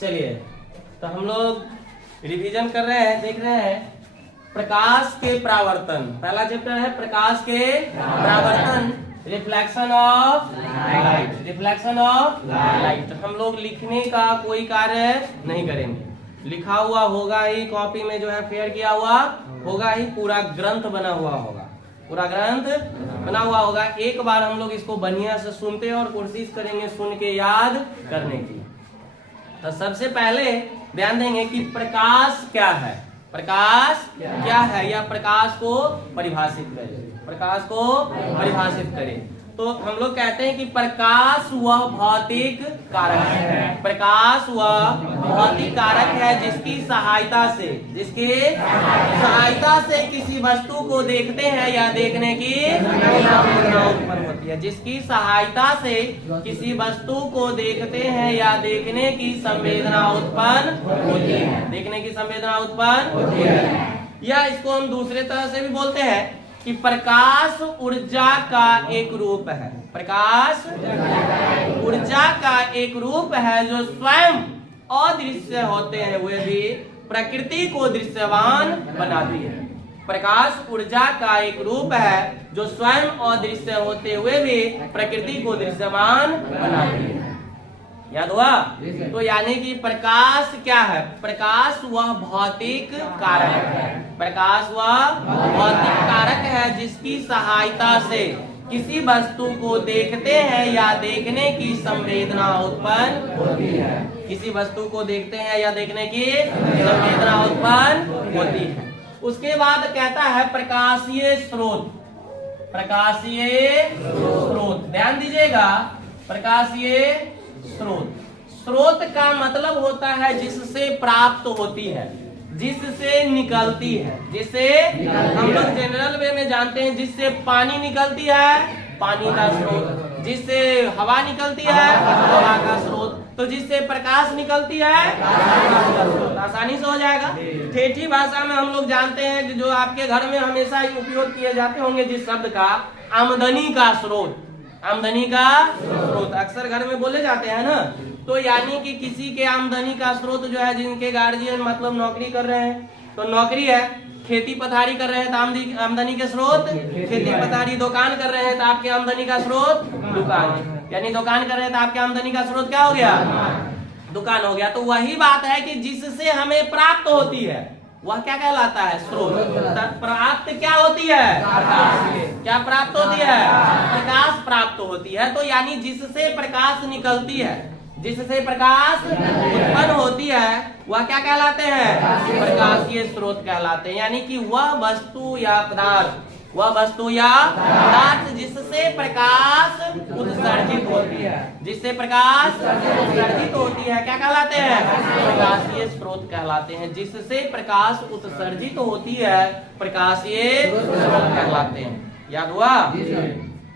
चलिए, तो हम लोग रिवीजन कर रहे हैं, देख रहे हैं प्रकाश के परावर्तन। पहला चैप्टर है प्रकाश के परावर्तन, reflection of light, reflection of light. हम लोग लिखने का कोई कार्य नहीं करेंगे, लिखा हुआ होगा ही, कॉपी में जो है फेयर किया हुआ होगा ही, पूरा ग्रंथ बना हुआ होगा, पूरा ग्रंथ बना हुआ होगा। एक बार हम लोग इसको बढ़िया से सुनते हैं और कोशिश करेंगे सुन के याद करने की। तो सबसे पहले ध्यान देंगे कि प्रकाश क्या है, प्रकाश क्या है, या प्रकाश को परिभाषित करें, प्रकाश को परिभाषित करें। तो हम लोग कहते हैं कि प्रकाश वह भौतिक कारक है, प्रकाश वह भौतिक कारक है जिसकी सहायता से, जिसके सहायता से किसी वस्तु को देखते हैं या देखने की संवेदना उत्पन्न होती है, जिसकी सहायता से किसी वस्तु को देखते हैं या देखने की संवेदना उत्पन्न होती है, देखने की संवेदना उत्पन्न होती है। या इसको हम दूसरे तरह से भी बोलते हैं कि प्रकाश ऊर्जा का एक रूप है, प्रकाश ऊर्जा का एक रूप है जो स्वयं अदृश्य होते हैं वे भी प्रकृति को दृश्यवान बनाती है। प्रकाश ऊर्जा का एक रूप है जो स्वयं अदृश्य होते हुए भी प्रकृति को दृश्यमान बनाती है। याद हुआ? तो यानी कि प्रकाश क्या है? प्रकाश वह भौतिक कारक है, प्रकाश वह भौतिक कारक है जिसकी सहायता से किसी वस्तु को देखते हैं या देखने की संवेदना उत्पन्न होती है, किसी वस्तु को देखते हैं या देखने की संवेदना उत्पन्न होती है। उसके बाद कहता है प्रकाशीय स्रोत, प्रकाशीय स्रोत, ध्यान दीजिएगा, प्रकाशीय स्रोत, स्रोत का मतलब होता है जिससे प्राप्त होती है, जिससे निकलती है, जिससे हम लोग जनरल वे में जानते हैं, जिससे पानी निकलती है पानी का स्रोत, जिससे हवा निकलती है हवा का स्रोत, तो जिससे प्रकाश निकलती है आसानी से हो जाएगा। ठेठी भाषा में हम लोग जानते हैं कि जो आपके घर में हमेशा उपयोग किए जाते होंगे जिस शब्द का, आमदनी का स्रोत, आमदनी का स्रोत अक्सर घर में बोले जाते हैं ना। तो यानी कि किसी के आमदनी का स्रोत जो है, जिनके गार्जियन मतलब नौकरी कर रहे हैं तो नौकरी है, खेती पथारी कर रहे हैं तो आमदनी के स्रोत खेती पथारी, दुकान कर रहे हैं तो आपके आमदनी का स्रोत दुकान, यानी दुकान कर रहे हैं तो आपके आमदनी का स्रोत क्या हो गया? दुकान हो गया। तो वही बात है कि जिससे हमें प्राप्त होती है वह क्या कहलाता है? स्रोत। प्राप्त क्या होती है? क्या प्राप्त होती है? प्रकाश प्राप्त होती है। तो यानी जिससे प्रकाश निकलती है, जिससे प्रकाश उत्पन्न होती है वह क्या कहलाते हैं? प्रकाशीय स्रोत कहलाते हैं। यानी कि वह वस्तु या पदार्थ, वह वस्तु या पदार्थ जिससे प्रकाश उत्सर्जित होती है, जिससे प्रकाश उत्सर्जित होती है, क्या कहलाते हैं? प्रकाशीय स्रोत कहलाते हैं। जिससे प्रकाश उत्सर्जित होती है प्रकाशीय स्रोत कहलाते हैं। याद हुआ?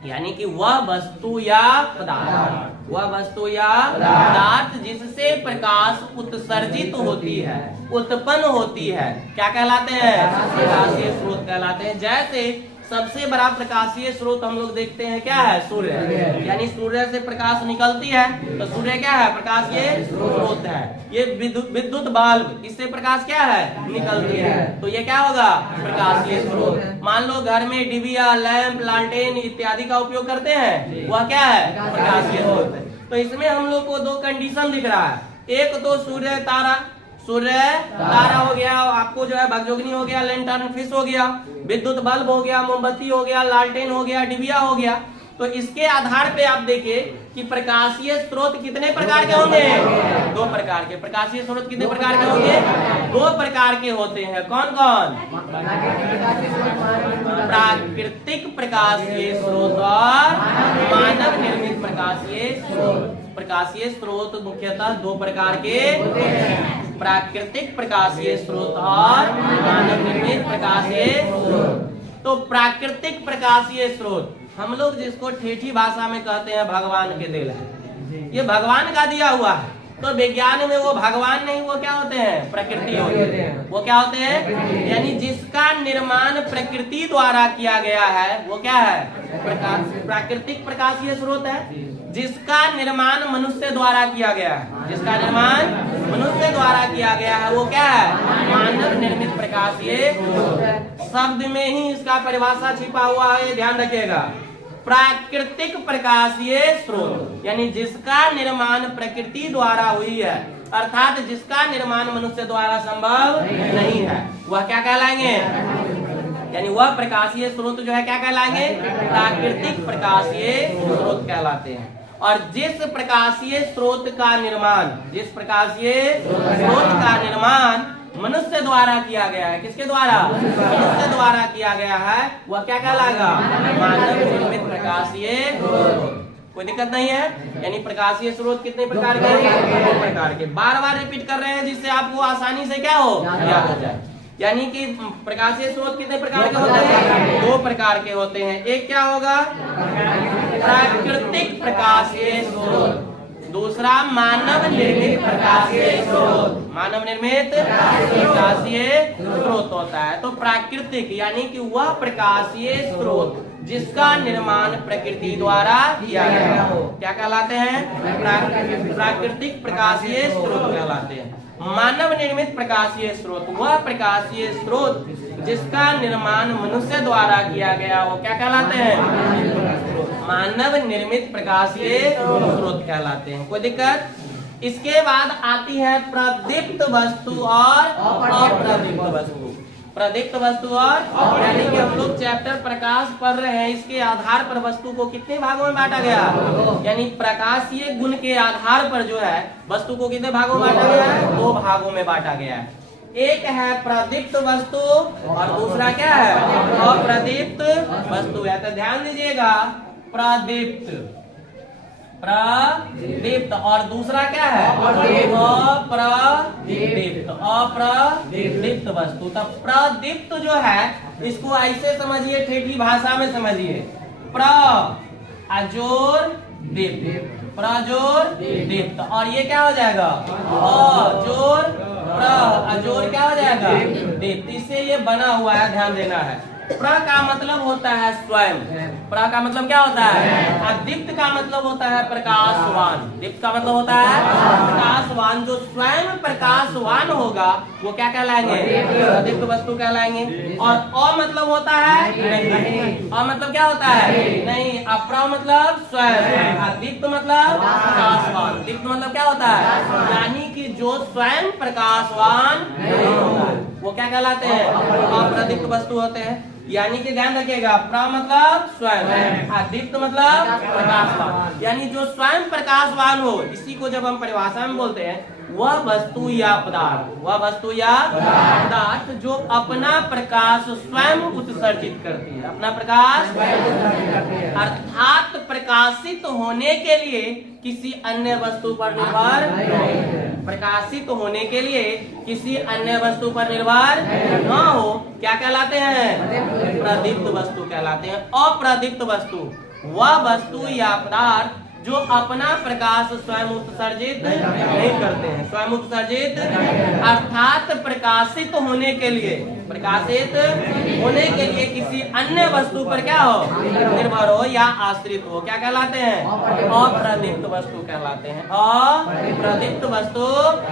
यानी कि वह वस्तु या पदार्थ, वह वस्तु या पदार्थ जिससे प्रकाश उत्सर्जित होती है, उत्पन्न होती है, क्या कहलाते हैं? प्रकाशीय स्रोत कहलाते हैं। जैसे सबसे बड़ा प्रकाशीय स्रोत हम लोग देखते हैं क्या है? सूर्य, यानी सूर्य से प्रकाश निकलती है तो सूर्य क्या है? प्रकाशीय स्रोत है। ये विद्युत बल्ब, इससे प्रकाश क्या है? निकलती है, तो ये क्या होगा? प्रकाशीय स्रोत। मान लो घर में डिबिया, लैंप, लालटेन इत्यादि का उपयोग करते हैं, वह क्या है? प्रकाशीय स्रोत है। तो इसमें हम लोग को दो कंडीशन दिख रहा है, एक तो सूर्य तारा, सूर्य तारा हो गया, आपको जो है भगजोगनी हो गया, लैंटर्न फिश हो गया, विद्युत बल्ब हो गया, मोमबत्ती हो गया, लालटेन हो गया, डिबिया हो गया। तो इसके आधार पे आप देखिए कि प्रकाशीय स्रोत कितने प्रकार के होंगे? दो प्रकार के। प्रकाशीय स्रोत कितने प्रकार के होंगे? दो प्रकार के होते हैं। कौन कौन? प्राकृतिक प्रकाशीय स्रोत और मानव निर्मित प्रकाशीय स्रोत। प्रकाशीय स्रोत मुख्यतः दो प्रकार के होते हैं, प्राकृतिक प्रकाशीय स्रोत और मानव निर्मित प्रकाशीय स्रोत। तो प्राकृतिक प्रकाशीय स्रोत हम लोग जिसको ठेठी भाषा में कहते हैं भगवान के देल है, ये भगवान का दिया हुआ है। तो विज्ञान में वो भगवान नहीं, वो क्या होते हैं? प्रकृति होते हैं। वो क्या होते हैं? यानी जिसका निर्माण प्रकृति द्वारा किया गया है वो क्या है? प्राकृतिक प्रकाशीय स्रोत है। जिसका निर्माण मनुष्य द्वारा किया गया है, जिसका निर्माण मनुष्य द्वारा किया गया है वो क्या है? मानव निर्मित प्रकाशीय शब्द में ही इसका परिभाषा छिपा हुआ है, ध्यान रखिएगा। प्राकृतिक प्रकाशीय स्रोत यानी जिसका निर्माण प्रकृति द्वारा हुई है, अर्थात जिसका निर्माण मनुष्य द्वारा संभव नहीं है, वह क्या कहलाएंगे? यानी वह प्रकाशीय स्रोत जो है क्या कहलाएंगे? प्राकृतिक प्रकाशीय स्रोत कहलाते हैं। और जिस प्रकाशीय स्रोत का निर्माण, जिस प्रकाशीय स्रोत का निर्माण मनुष्य द्वारा किया गया है, किसके द्वारा? मनुष्य द्वारा किया गया है, वह क्या कहलाएगा? मानव निर्मित प्रकाशीय स्रोत। कोई दिक्कत नहीं है। यानी प्रकाशीय स्रोत कितने प्रकार के? दो प्रकार के। बार बार रिपीट कर रहे हैं जिससे आपको आसानी से क्या हो, याद हो जाए। यानी कि प्रकाशीय स्रोत कितने प्रकार के होते हैं? दो प्रकार के होते हैं। एक क्या होगा? प्राकृतिक प्रकाशीय स्रोत, दूसरा मानव निर्मित प्रकाशीय स्रोत। मानव निर्मित प्रकाशीय स्रोत होता है। तो प्राकृतिक यानी कि वह प्रकाशीय स्रोत जिसका निर्माण प्रकृति द्वारा किया गया हो, क्या कहलाते हैं? प्राकृतिक प्रकाशीय स्रोत कहलाते हैं। मानव निर्मित प्रकाशीय स्रोत, वह प्रकाशीय स्रोत जिसका निर्माण मनुष्य द्वारा किया गया हो, क्या कहलाते हैं? मानव निर्मित प्रकाशीय स्रोत कहलाते हैं। कोई दिक्कत? इसके बाद आती है प्रदीप्त वस्तु और अप्रदीप्त वस्तु। प्रदीप्त वस्तु और यानी कि हम लोग चैप्टर प्रकाश पढ़ रहे हैं, इसके आधार पर वस्तु को कितने भागों में बांटा गया? यानी प्रकाशीय गुण के आधार पर जो है वस्तु को कितने भागों में बांटा गया है? दो भागों में बांटा गया है। एक है प्रदीप्त वस्तु और दूसरा क्या है? अप्रदीप्त वस्तु है। तो ध्यान दीजिएगा, प्रदीप्त, प्रदीप्त और दूसरा क्या है? अप्रदीप्त, अप्रदीप्त वस्तु। तब प्रदीप्त जो है इसको ऐसे समझिए, ठेठी भाषा में समझिए, प्र अजोर दीप्त, प्रजोर दीप्त। और ये क्या हो जाएगा? अजोर प्र अजोर क्या हो जाएगा? दीप्त। इससे ये बना हुआ है, ध्यान देना है। प्र का मतलब होता है स्वयं, प्र का मतलब क्या होता है? और दीप्त का मतलब होता है प्रकाशवान। दीप्त का मतलब होता है प्रकाशवान। जो स्वयं प्रकाशवान होगा वो क्या कहलाएंगे? प्रदीप्त वस्तु कहलाएंगे। और अ मतलब होता है नहीं, अ मतलब क्या होता है? नहीं। अप्र मतलब स्वयं, और दीप्त मतलब प्रकाशवान। दीप्त मतलब क्या होता है? यानी कि जो स्वयं प्रकाशवान नहीं होगा वो क्या कहलाते हैं? अप्रदीप्त वस्तु होते हैं। यानी कि ध्यान रखिएगा, प्र मतलब स्वयं, दीप्त मतलब प्रकाशवान। यानी जो स्वयं प्रकाशवान हो, इसी को जब हम परिभाषा में बोलते हैं वह वस्तु या पदार्थ, वह वस्तु या पदार्थ जो अपना प्रकाश स्वयं उत्सर्जित करती है, अपना प्रकाश अर्थात प्रकाशित होने के लिए किसी अन्य वस्तु पर निर्भर, प्रकाशित होने के लिए किसी अन्य वस्तु पर निर्भर न हो, क्या कहलाते हैं? प्रदीप्त वस्तु कहलाते हैं। अप्रदीप्त वस्तु वह वस्तु या पदार्थ जो अपना प्रकाश स्वयं उत्सर्जित नहीं करते हैं, स्वयं उत्सर्जित अर्थात प्रकाशित होने के लिए, प्रकाशित होने के लिए किसी अन्य वस्तु पर क्या हो? निर्भर हो या आश्रित हो, क्या कहलाते हैं? अप्रदीप्त वस्तु कहलाते हैं। अप्रदीप्त वस्तु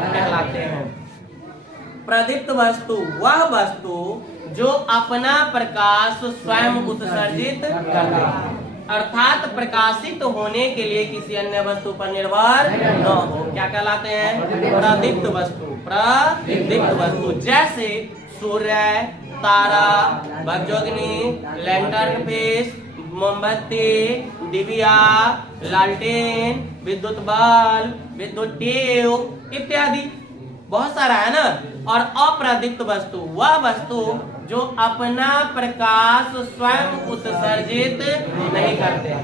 कहलाते हैं। प्रदीप्त वस्तु वह वस्तु जो अपना प्रकाश स्वयं उत्सर्जित करती है, अर्थात प्रकाशित होने के लिए किसी अन्य वस्तु पर निर्भर न हो, क्या कहलाते हैं? प्रदीप्त वस्तु। प्रदीप्त वस्तु जैसे सूर्य, तारा, बग्जोगनी, लैंटर्न फिश, मोमबत्ती, डिबिया, लालटेन, विद्युत बल्ब, विद्युत ट्यूब इत्यादि, बहुत सारा है ना। और अप्रदीप्त वस्तु वह वस्तु जो अपना प्रकाश स्वयं उत्सर्जित नहीं करते,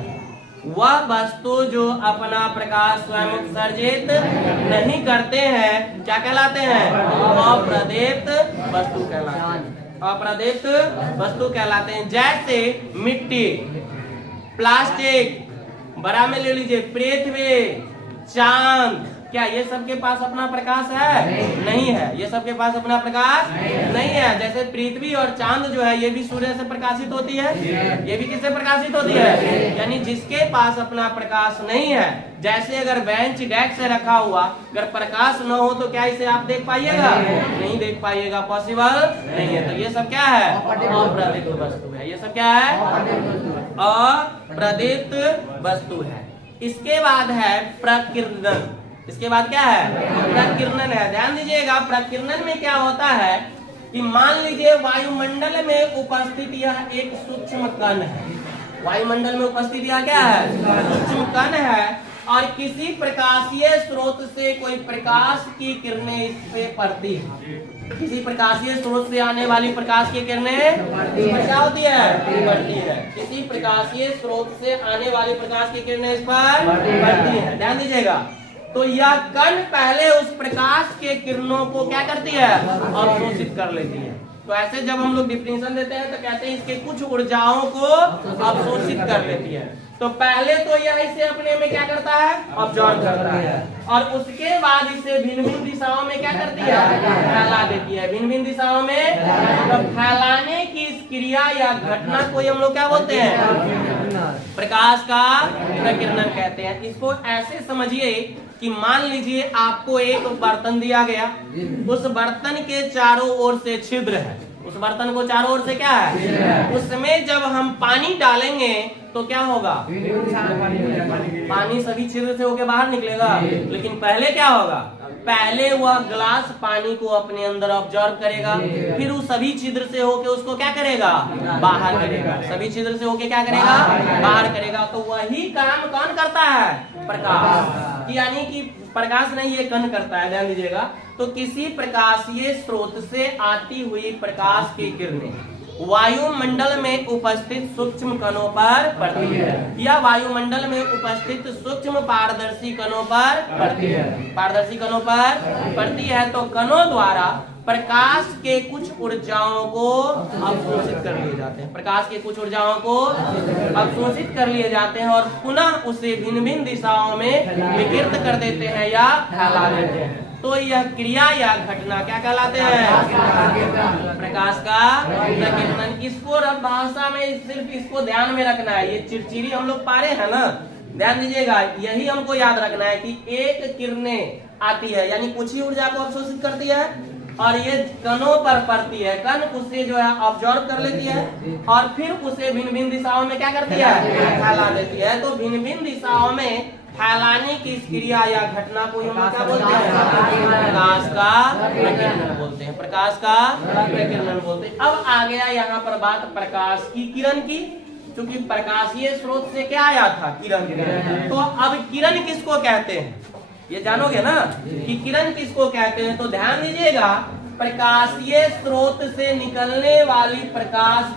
वह वस्तु जो अपना प्रकाश स्वयं उत्सर्जित नहीं करते हैं, क्या कहलाते हैं? अप्रदीप्त वस्तु कहलाते हैं। अप्रदीप्त वस्तु कहलाते हैं। जैसे मिट्टी, प्लास्टिक, बड़ा में ले लीजिए, पृथ्वी, चांद, क्या ये सबके पास अपना प्रकाश है? नहीं है। ये सबके पास अपना प्रकाश नहीं है। जैसे पृथ्वी और चांद जो है ये भी सूर्य से प्रकाशित होती है, ये भी किससे प्रकाशित होती है? यानी जिसके पास अपना प्रकाश नहीं है, जैसे अगर बेंच डेस्क से रखा हुआ अगर प्रकाश न हो तो क्या इसे आप देख पाइएगा? नहीं देख पाइएगा, पॉसिबल नहीं है। तो ये सब क्या है? अप्रदीप्त वस्तु है। ये सब क्या है? अप्रदीप्त वस्तु है। इसके बाद है प्रकीर्णन। इसके बाद क्या है? प्रकीर्णन है। ध्यान दीजिएगा, प्रकीर्णन में क्या होता है कि मान लीजिए वायुमंडल में उपस्थित यह एक सूक्ष्म कण है। वायुमंडल में उपस्थित यह क्या है? सूक्ष्म कण है और किसी प्रकाशीय स्रोत से कोई प्रकाश की किरणें इस पे पड़ती है। किसी प्रकाशीय स्रोत से आने वाली प्रकाश की किरणें क्या होती है? पड़ती है। किसी प्रकाशीय स्रोत से आने वाली प्रकाश की किरणें इस पर पड़ती है। ध्यान दीजिएगा, तो यह कण पहले उस प्रकाश के किरणों को क्या करती है? अवशोषित कर लेती है। तो ऐसे जब हम लोग डिफिनेशन देते हैं तो कहते हैं इसके कुछ ऊर्जाओं को अवशोषित कर लेती है। तो पहले तो यह इसे अपने में क्या करता है? ऑब्जॉर्व करता है और उसके बाद इसे भिन्न भिन्न दिशाओं में क्या करती है? फैला देती है। भिन्न भिन्न दिशाओं में तो फैलाने की इस क्रिया या घटना को हम लोग क्या बोलते हैं? प्रकाश का प्रकीर्णन कहते हैं। इसको ऐसे समझिए कि मान लीजिए आपको एक बर्तन दिया गया, उस बर्तन के चारों ओर से छिद्र है। उस बर्तन को चारों ओर से क्या है? उसमें जब हम पानी डालेंगे तो क्या होगा? पानी सभी छिद्र से होके बाहर निकलेगा। लेकिन पहले क्या होगा? पहले वह ग्लास पानी को अपने अंदर ऑब्जर्व करेगा, फिर उस सभी छिद्र से होके उसको क्या करेगा? बाहर करेगा। सभी छिद्र से होके क्या करेगा? बाहर करेगा। तो वही काम कौन करता है? प्रकाश। यानी कि प्रकाश नहीं, ये कण करता है। ध्यान दीजिएगा, तो किसी प्रकाशीय स्रोत से आती हुई प्रकाश की किरणें वायुमंडल में उपस्थित सूक्ष्म कणों पर पड़ती है या वायुमंडल में उपस्थित सूक्ष्म पारदर्शी कणों पर पड़ती है। पारदर्शी कणों पर पड़ती है तो कणों द्वारा प्रकाश के कुछ ऊर्जाओं को अवशोषित कर लिए जाते हैं। प्रकाश के कुछ ऊर्जाओं को अवशोषित कर लिए जाते हैं और पुनः उसे भिन्न भिन्न दिशाओं में विकिरित कर देते हैं या फैला देते हैं। तो यह क्रिया या घटना क्या कहलाते हैं? प्रकाश का प्रकीर्णन। इसको अब भाषा में सिर्फ इसको ध्यान में रखना है। ये चिरचिरी हम लोग पा रहे हैं ना, ध्यान दीजिएगा, यही हमको याद रखना है कि एक किरणें आती है यानी कुछ ही ऊर्जा को अवशोषित करती है और ये कणों पर पड़ती है। कण उसे जो है ऑब्जर्व कर लेती है और फिर उसे भिन्न भिन्न दिशाओं में क्या करती है? फैला देती है। तो भिन्न भिन्न दिशाओं में फैलाने की इस क्रिया या घटना को हम क्या बोलते हैं? प्रकाश का प्रकीर्णन बोलते हैं। प्रकाश का प्रकीर्णन बोलते हैं। अब आ गया यहाँ पर बात प्रकाश की, किरण की। क्योंकि प्रकाशीय स्रोत से क्या आया था? किरण। तो अब किरण किसको कहते हैं ये जानोगे ना कि किरण किसको कहते हैं? तो ध्यान दीजिएगा, प्रकाशीय स्रोत से निकलने वाली प्रकाश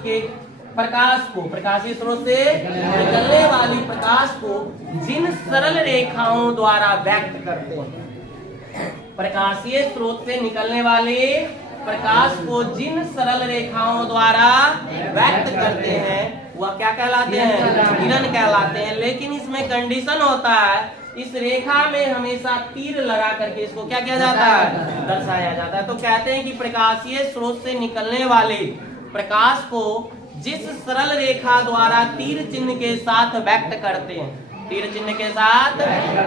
को प्रकाशीय स्रोत से निकलने वाली प्रकाश को जिन सरल रेखाओं द्वारा व्यक्त करते हैं। प्रकाशीय स्रोत से निकलने वाले प्रकाश को जिन सरल रेखाओं द्वारा व्यक्त करते हैं वह क्या कहलाते हैं? किरण कहलाते हैं। लेकिन इसमें कंडीशन होता है, इस रेखा में हमेशा तीर लगा करके इसको क्या किया जाता है? दर्शाया जाता है। तो कहते हैं कि प्रकाशीय स्रोत से निकलने वाले प्रकाश को जिस सरल रेखा द्वारा तीर चिन्ह के साथ व्यक्त करते हैं, तीर चिन्ह के साथ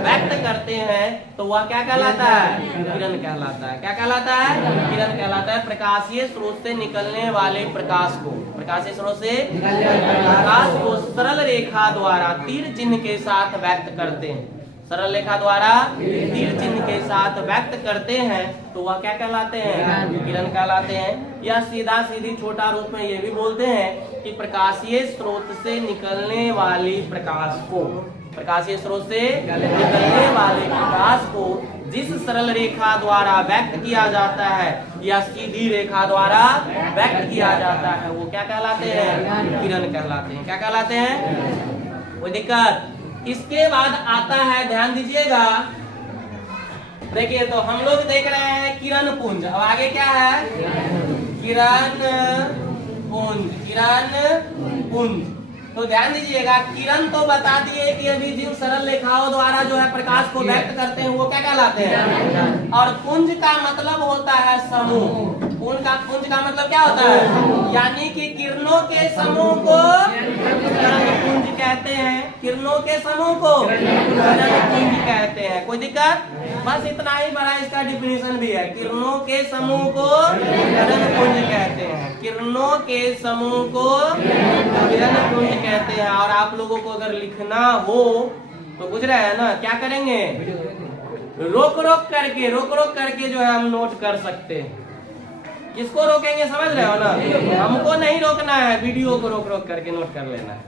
व्यक्त करते हैं, तो वह क्या कहलाता है? किरण कहलाता है। क्या कहलाता है? किरण कहलाता है। प्रकाशीय स्रोत से निकलने वाले प्रकाश को, प्रकाशीय स्रोत से प्रकाश को सरल रेखा द्वारा तीर चिन्ह के साथ व्यक्त करते हैं, सरल रेखा द्वारा तीर चिन्ह के साथ व्यक्त करते हैं, तो वह क्या कहलाते हैं? किरण कहलाते हैं। या सीधा सीधी छोटा रूप में ये भी बोलते हैं कि प्रकाशीय स्रोत से निकलने वाली प्रकाश को, प्रकाशीय स्रोत से निकलने वाले प्रकाश को जिस सरल रेखा द्वारा व्यक्त किया जाता है या सीधी रेखा द्वारा व्यक्त किया जाता है वो क्या कहलाते हैं? किरण कहलाते हैं। क्या कहलाते हैं? कोई दिक्कत? इसके बाद आता है, ध्यान दीजिएगा, देखिए तो हम लोग देख रहे हैं किरण पुंज। अब आगे क्या है? किरण पुंज। किरण पुंज तो ध्यान दीजिएगा, किरण तो बता दिए कि अभी जिन सरल रेखाओं द्वारा जो है प्रकाश को व्यक्त करते हैं वो क्या कहलाते हैं। और पुंज का मतलब होता है समूह। पुंज का मतलब क्या होता है, यानी कि किरणों के समूह को किरण पुंज कहते हैं। किरणों के समूह को किरण पुंज कहते हैं। कोई दिक्कत? बस इतना ही बड़ा इसका डिफिनेशन भी है। किरणों के समूह को किरण पुंज कहते हैं। किरणों के समूह को किरण पुंज कहते हैं। और आप लोगों को अगर लिखना हो तो बुझ रहा है ना, क्या करेंगे, रोक रोक करके जो है हम नोट कर सकते हैं। किसको रोकेंगे, समझ रहे हो ना, हमको नहीं रोकना है, वीडियो को रोक रोक करके नोट कर लेना है।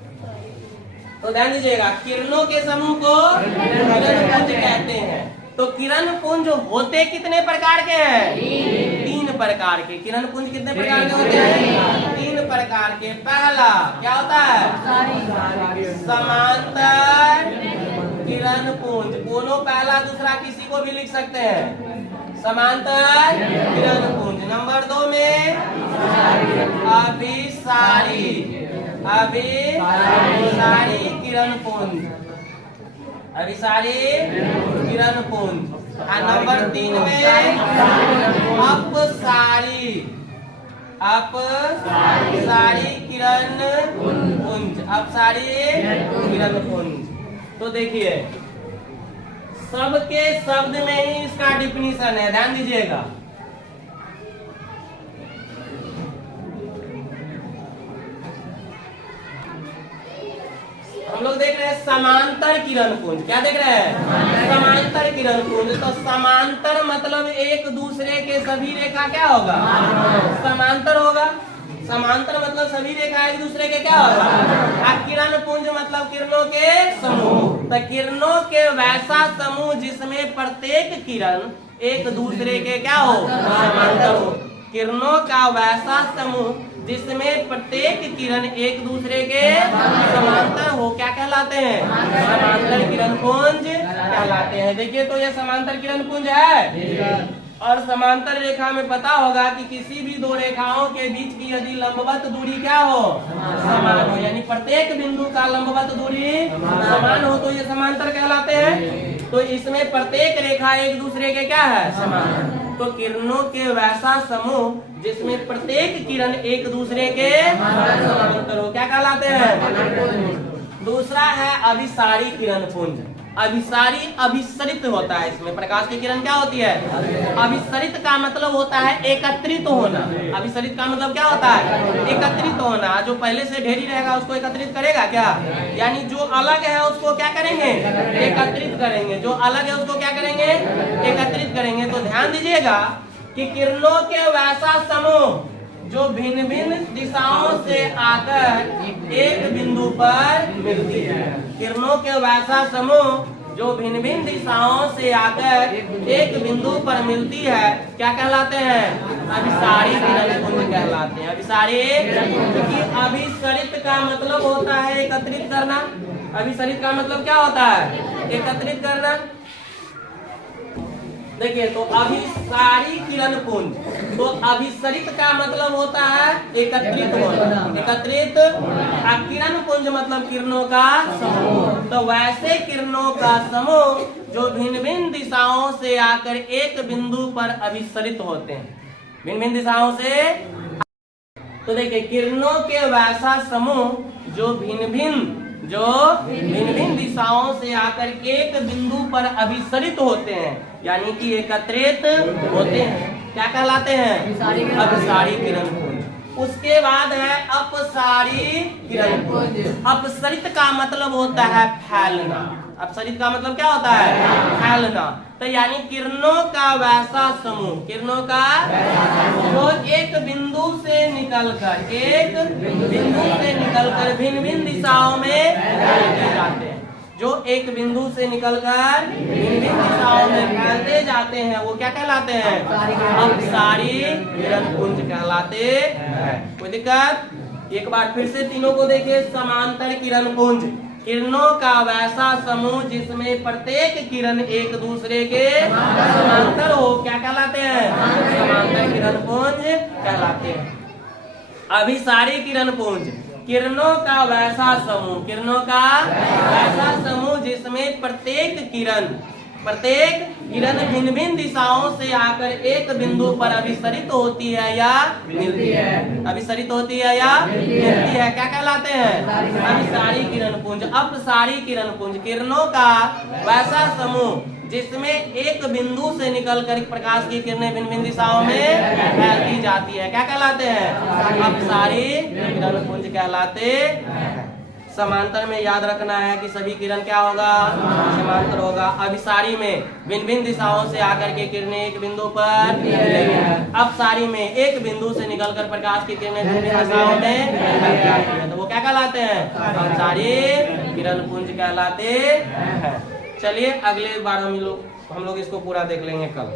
तो ध्यान दीजिएगा, किरणों के समूह को किरण पुंज कहते हैं। तो किरण पुंज होते कितने प्रकार के हैं, 3 प्रकार के। किरण पुंज कितने प्रकार के होते हैं, 3 प्रकार के। पहला क्या होता है, समांतर किरण पुंज। बोलो पहला दूसरा किसी को भी लिख सकते हैं, समांतर किरण पुंज। नंबर 2 में अभिसारी किरण पुंज, अभिसारी किरण पुंज। और नंबर 3 में अपसारी किरण पुंज, अपसारी किरण पुंज। तो देखिए, सबके शब्द में ही इसका डिफिनीशन है, ध्यान दीजिएगा। हम लोग देख रहे हैं समांतर किरण पुंज। क्या देख रहे हैं, समांतर किरण पुंज। तो समांतर मतलब एक दूसरे के सभी रेखा क्या होगा, समांतर होगा। समांतर मतलब सभी रेखा एक दूसरे के क्या होगा। किरण पुंज मतलब किरणों के समूह। तो किरणों के वैसा समूह जिसमें प्रत्येक किरण एक दूसरे के क्या हो, समांतर हो। किरणों का वैसा समूह जिसमें प्रत्येक किरण एक दूसरे के समांतर हो, क्या कहलाते हैं, समांतर किरण पुंज कहलाते हैं। देखिए, तो ये समांतर किरण पुंज है। और समांतर रेखा में पता होगा कि किसी भी 2 रेखाओं के बीच की यदि लंबवत दूरी क्या हो, समान हो, यानी प्रत्येक बिंदु का लंबवत दूरी समान हो, तो ये समांतर कहलाते हैं। तो इसमें प्रत्येक रेखा एक दूसरे के क्या है, समान। तो किरणों के वैसा समूह जिसमें प्रत्येक किरण एक दूसरे के समांतर हो, क्या कहलाते हैं। दूसरा है अभिसारी किरण पुंज। अभिसारी अभिसरित होता है। इसमें प्रकाश की किरण क्या होती है, अभिसरित का मतलब होता है एकत्रित होना। अभिसरित का मतलब क्या होता है, एकत्रित होना। जो पहले से ढेरी रहेगा उसको एकत्रित करेगा क्या, यानी जो अलग है उसको क्या करेंगे, एकत्रित करेंगे। जो अलग है उसको क्या करेंगे, एकत्रित करेंगे। तो ध्यान दीजिएगा कि किरणों के वैसा समूह जो भिन्न भिन्न दिशाओं से आकर एक बिंदु पर मिलती है। किरणों के वैसा समूह जो भिन्न भिन्न दिशाओं से आकर एक बिंदु पर मिलती है, क्या कहलाते हैं, अभिसारी किरण पुंज कहलाते हैं। अभिसारी, क्योंकि अभिसरित का मतलब होता है एकत्रित करना। अभिसरित का मतलब क्या होता है, एकत्रित करना। देखिए, तो अभिसारी किरण पुंज, तो अभिसरित का मतलब होता है एकत्रित होना, एकत्रित। किरण पुंज मतलब किरणों का समूह। तो वैसे किरणों का समूह जो भिन्न भिन्न दिशाओं से आकर एक बिंदु पर अभिसरित होते हैं, भिन्न भिन्न दिशाओं से। तो देखिए, किरणों के वैसा समूह जो भिन्न भिन्न दिशाओं से आकर एक बिंदु पर अभिसरित होते हैं, यानी कि एकत्रित होते हैं, क्या कहलाते हैं, अभिसारी किरण पुंज। उसके बाद है अपसारी किरण पुंज। अपसरित का मतलब होता है फैलना। अपसरित का मतलब क्या होता है, फैलना। तो यानी किरणों का वैसा समूह, किरणों का जो एक बिंदु से निकलकर भिन्न भिन्न दिशाओं में फैलते जाते हैं। जो एक बिंदु से निकलकर भिन्न भिन्न दिशाओं में फैलते जाते हैं, वो क्या कहलाते हैं, अपसारी किरण पुंज कहलाते हैं। कोई दिक्कत? एक बार फिर से तीनों को देखिए। समांतर किरण पुंज, किरणों का वैसा समूह जिसमें प्रत्येक किरण एक दूसरे के समांतर हो, क्या कहलाते हैं, समांतर किरण पुंज कहलाते हैं। अभिसारी किरण पुंज, किरणों का वैसा समूह, किरणों का वैसा समूह जिसमें प्रत्येक किरण भिन्न भिन्न दिशाओं से आकर एक बिंदु पर अभिसरित होती है या मिलती है। अभिसरित होती है या मिलती है, क्या कहलाते हैं? अभिसारी किरण पुंज, अपसारी किरण पुंज। किरणों का वैसा समूह जिसमें एक बिंदु से निकलकर प्रकाश की किरणें भिन्न भिन्न दिशाओं में फैलती जाती है, क्या कहलाते हैं? अपसारी किरण पुंज कहलाते हैं। समांतर में याद रखना है कि सभी किरण क्या होगा? समांतर होगा। अभिसारी में भिन्न भिन्न दिशाओं से आकर के किरणें एक बिंदु पर मिलेंगी। अपसारी में एक बिंदु से निकलकर प्रकाश की किरणें भिन्न भिन्न दिशाओं में, तो वो क्या कहलाते हैं? अपसारी किरण पुंज कहलाते हैं। चलिए अगले बार हम लोग इसको पूरा देख लेंगे कल।